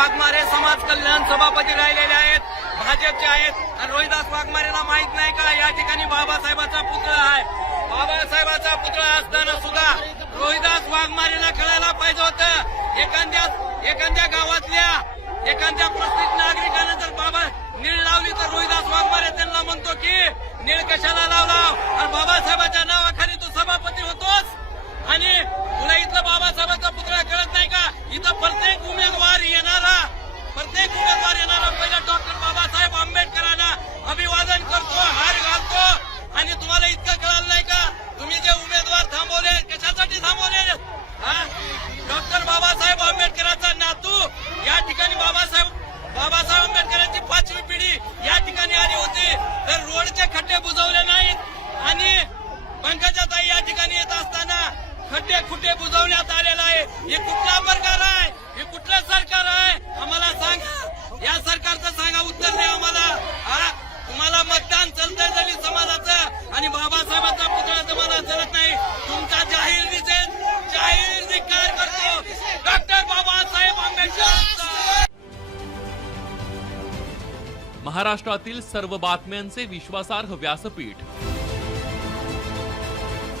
वाघमारे समाज कल्याण सभापती राहिलेले आहेत भाजपचे आहेत. आणि रोहिदास वाघमारेला माहीत नाही का? या ठिकाणी बाबासाहेबाचा पुतळा आहे. बाबासाहेबाचा पुतळा असताना सुद्धा रोहिदास वाघमारेला कळायला पाहिजे होतं. एखाद्या एखाद्या गावातल्या एखाद्या प्रस्थित नागरिकानं जर बाबा नीळ लावली तर रोहिदास वाघमारे त्यांना म्हणतो की नीळ कशाला लावला आणि बाबासाहेबाच्या नावा खड्डे खुटे बुजवण्यात आलेला आहे. हे कुठला प्रकार आहे? हे कुठलं सरकार आहे? आम्हाला सांगा. या सरकारचं सांगा उत्तर द्या आम्हाला. हा? तुम्हाला मतदान चलतंय दलित समाजाचं आणि बाबासाहेबांचा पुतळा तुम्हाला चलत नाही. तुमचा जाहीर निषेध जाहीर धिक्कार करतो. डॉक्टर बाबासाहेब आंबेडकर. महाराष्ट्रातील सर्व बातम्यांचे विश्वासार्ह व्यासपीठ.